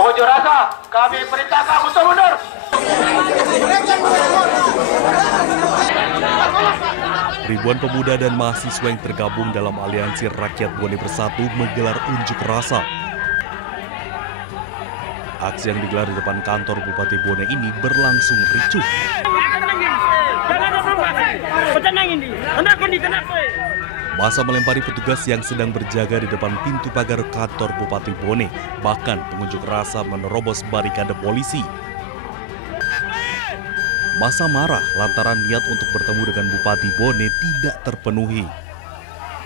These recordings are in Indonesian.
Pengunjuk rasa, kami perintahkan untuk mundur. Ribuan pemuda dan mahasiswa yang tergabung dalam Aliansi Rakyat Bone Bersatu menggelar unjuk rasa. Aksi yang digelar di depan kantor Bupati Bone ini berlangsung ricuh. Massa melempari petugas yang sedang berjaga di depan pintu pagar kantor Bupati Bone. Bahkan pengunjuk rasa menerobos barikade polisi. Massa marah lantaran niat untuk bertemu dengan Bupati Bone tidak terpenuhi.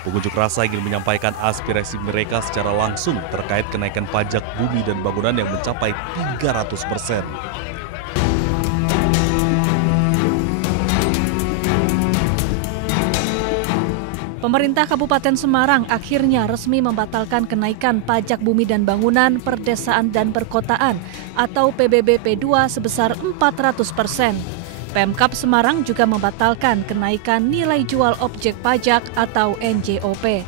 Pengunjuk rasa ingin menyampaikan aspirasi mereka secara langsung terkait kenaikan pajak bumi dan bangunan yang mencapai 300%. Pemerintah Kabupaten Semarang akhirnya resmi membatalkan kenaikan pajak bumi dan bangunan perdesaan dan perkotaan atau PBB P2 sebesar 400%. Pemkab Semarang juga membatalkan kenaikan nilai jual objek pajak atau NJOP.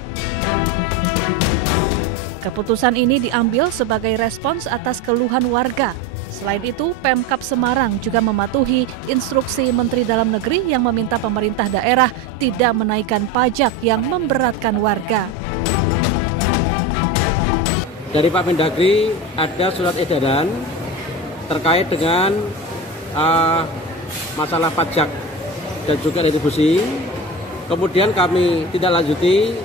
Keputusan ini diambil sebagai respons atas keluhan warga. Selain itu, Pemkab Semarang juga mematuhi instruksi Menteri Dalam Negeri yang meminta pemerintah daerah tidak menaikkan pajak yang memberatkan warga. Dari Pak Mendagri ada surat edaran terkait dengan masalah pajak dan juga retribusi. Kemudian kami tidak lanjuti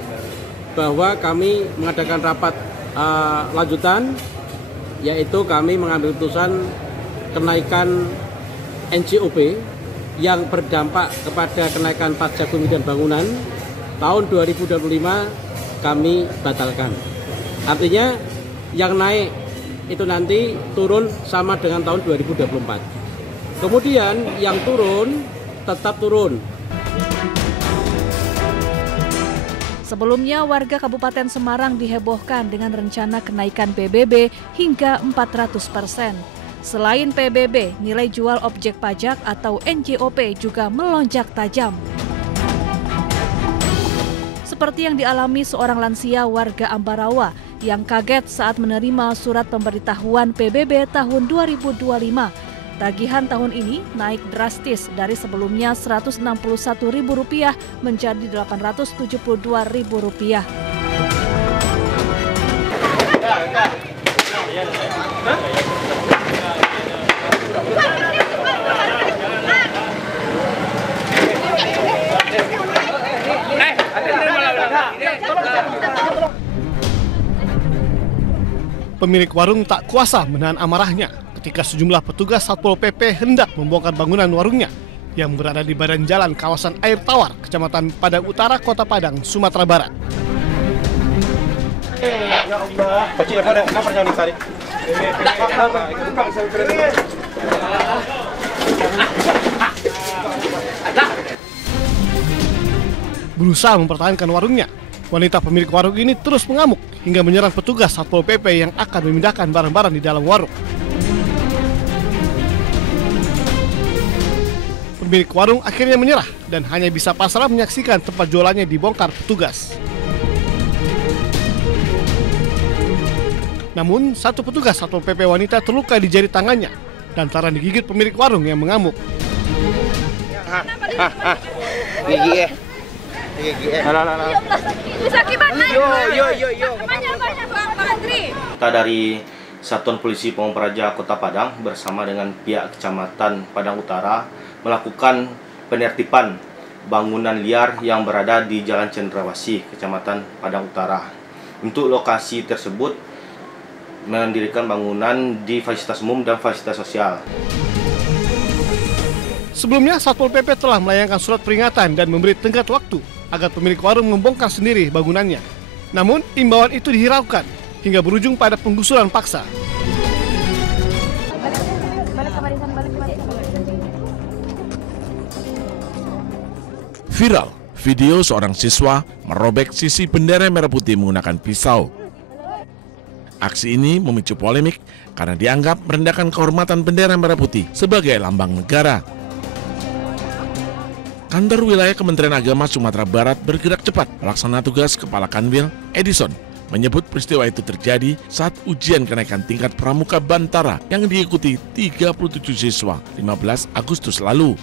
bahwa kami mengadakan rapat lanjutan, yaitu kami mengambil keputusan kenaikan NJOP yang berdampak kepada kenaikan pajak bumi dan bangunan tahun 2025 kami batalkan. Artinya yang naik itu nanti turun sama dengan tahun 2024. Kemudian yang turun tetap turun. Sebelumnya, warga Kabupaten Semarang dihebohkan dengan rencana kenaikan PBB hingga 400%. Selain PBB, nilai jual objek pajak atau NJOP juga melonjak tajam. Seperti yang dialami seorang lansia warga Ambarawa yang kaget saat menerima surat pemberitahuan PBB tahun 2025. Tagihan tahun ini naik drastis dari sebelumnya Rp161.000 menjadi Rp872.000. Pemilik warung tak kuasa menahan amarahnya ketika sejumlah petugas Satpol PP hendak membongkar bangunan warungnya yang berada di badan jalan kawasan Air Tawar, Kecamatan Padang Utara, Kota Padang, Sumatera Barat. Ya Allah, berusaha mempertahankan warungnya, wanita pemilik warung ini terus mengamuk hingga menyerang petugas Satpol PP yang akan memindahkan barang-barang di dalam warung. Pemilik warung akhirnya menyerah dan hanya bisa pasrah menyaksikan tempat jualannya dibongkar petugas. Namun, satu petugas Satpol PP wanita terluka di jari tangannya dan lantaran digigit pemilik warung yang mengamuk. Kita dari Satuan Polisi Pamung Praja Kota Padang bersama dengan pihak Kecamatan Padang Utara melakukan penertiban bangunan liar yang berada di Jalan Cendrawasih, Kecamatan Padang Utara. Untuk lokasi tersebut mendirikan bangunan di fasilitas umum dan fasilitas sosial. Sebelumnya, Satpol PP telah melayangkan surat peringatan dan memberi tenggat waktu agar pemilik warung membongkar sendiri bangunannya. Namun, imbauan itu dihiraukan hingga berujung pada penggusuran paksa. Viral video seorang siswa merobek sisi bendera merah putih menggunakan pisau. Aksi ini memicu polemik karena dianggap merendahkan kehormatan bendera merah putih sebagai lambang negara. Kantor Wilayah Kementerian Agama Sumatera Barat bergerak cepat melaksanakan tugas Kepala Kanwil Edison menyebut peristiwa itu terjadi saat ujian kenaikan tingkat pramuka Bantara yang diikuti 37 siswa 15 Agustus lalu.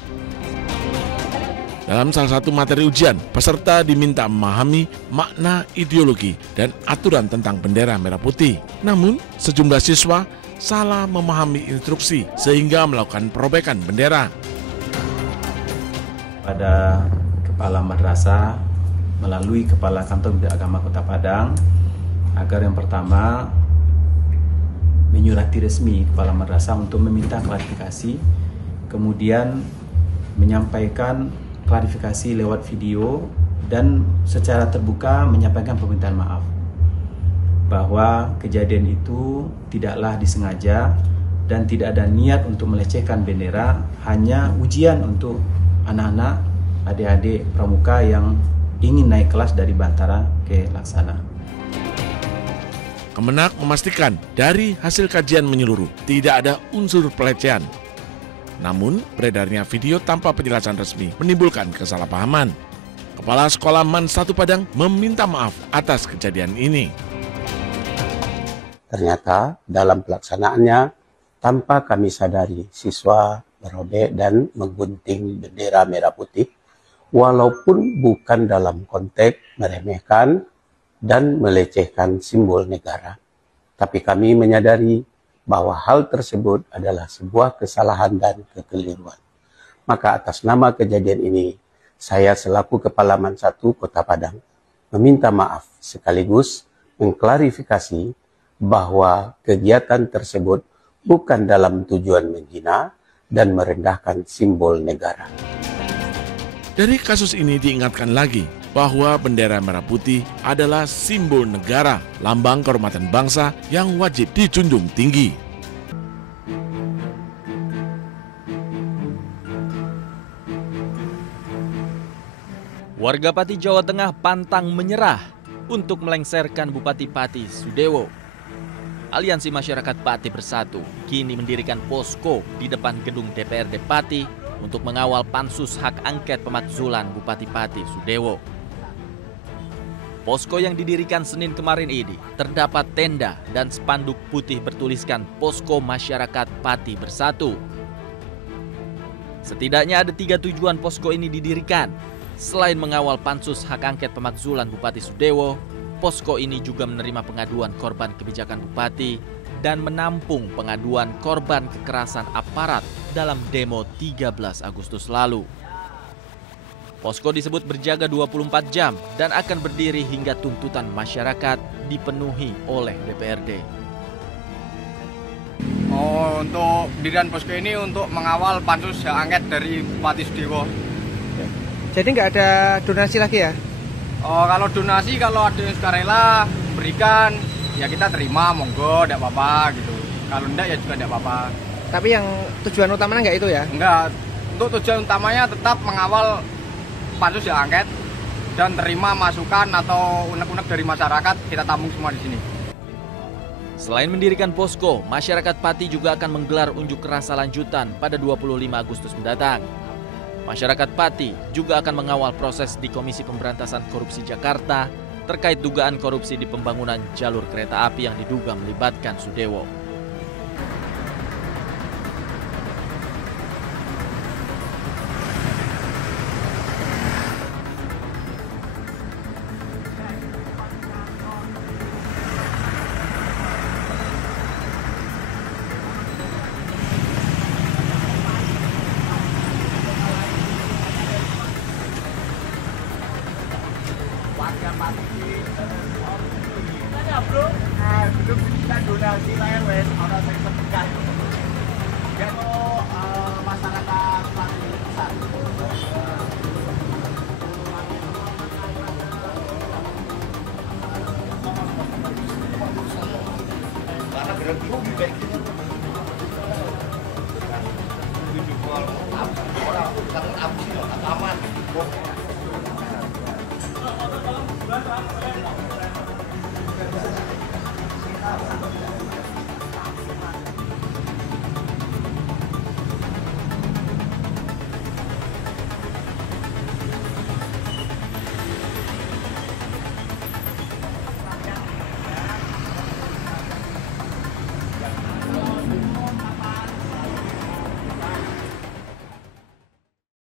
Dalam salah satu materi ujian, peserta diminta memahami makna ideologi dan aturan tentang bendera merah putih. Namun, sejumlah siswa salah memahami instruksi sehingga melakukan perobekan bendera. Pada Kepala Madrasah melalui Kepala Kantor Pendidikan Agama Kota Padang agar yang pertama menyurati resmi Kepala Madrasah untuk meminta klarifikasi, kemudian menyampaikan klarifikasi lewat video dan secara terbuka menyampaikan permintaan maaf bahwa kejadian itu tidaklah disengaja dan tidak ada niat untuk melecehkan bendera, hanya ujian untuk anak-anak, adik-adik pramuka yang ingin naik kelas dari Bantara ke Laksana. Kemenak memastikan dari hasil kajian menyeluruh tidak ada unsur pelecehan. Namun, beredarnya video tanpa penjelasan resmi menimbulkan kesalahpahaman. Kepala Sekolah MAN 1 Padang meminta maaf atas kejadian ini. Ternyata dalam pelaksanaannya, tanpa kami sadari, siswa merobek dan menggunting bendera merah putih, walaupun bukan dalam konteks meremehkan dan melecehkan simbol negara. Tapi kami menyadari bahwa hal tersebut adalah sebuah kesalahan dan kekeliruan. Maka atas nama kejadian ini, saya selaku Kepala MAN 1 Kota Padang meminta maaf sekaligus mengklarifikasi bahwa kegiatan tersebut bukan dalam tujuan menghina dan merendahkan simbol negara. Dari kasus ini diingatkan lagi bahwa bendera merah putih adalah simbol negara, lambang kehormatan bangsa yang wajib dijunjung tinggi. Warga Pati, Jawa Tengah pantang menyerah untuk melengsarkan Bupati Pati Sudewo. Aliansi Masyarakat Pati Bersatu kini mendirikan posko di depan gedung DPRD Pati untuk mengawal pansus hak angket pemakzulan Bupati Pati Sudewo. Posko yang didirikan Senin kemarin ini terdapat tenda dan spanduk putih bertuliskan Posko Masyarakat Pati Bersatu. Setidaknya ada 3 tujuan posko ini didirikan. Selain mengawal pansus hak angket pemakzulan Bupati Sudewo, posko ini juga menerima pengaduan korban kebijakan Bupati dan menampung pengaduan korban kekerasan aparat dalam demo 13 Agustus lalu. Posko disebut berjaga 24 jam dan akan berdiri hingga tuntutan masyarakat dipenuhi oleh DPRD. Untuk dirian posko ini untuk mengawal pansus hak angket dari Bupati Sudewo. Jadi nggak ada donasi lagi ya? Kalau donasi, kalau ada yang suka rela berikan, ya kita terima, monggo, tidak apa-apa gitu. Kalau enggak ya juga tidak apa-apa. Tapi yang tujuan utamanya nggak itu ya? Enggak, untuk tujuan utamanya tetap mengawal pansus hak angket dan terima masukan atau unek-unek dari masyarakat, kita tampung semua di sini. Selain mendirikan posko, masyarakat Pati juga akan menggelar unjuk rasa lanjutan pada 25 Agustus mendatang. Masyarakat Pati juga akan mengawal proses di Komisi Pemberantasan Korupsi Jakarta terkait dugaan korupsi di pembangunan jalur kereta api yang diduga melibatkan Sudewo. Warga Pati tanya bro, belum kita donasi lain wes orang yang sedekah ya masyarakat Pati besar. Karena berarti kayak gitu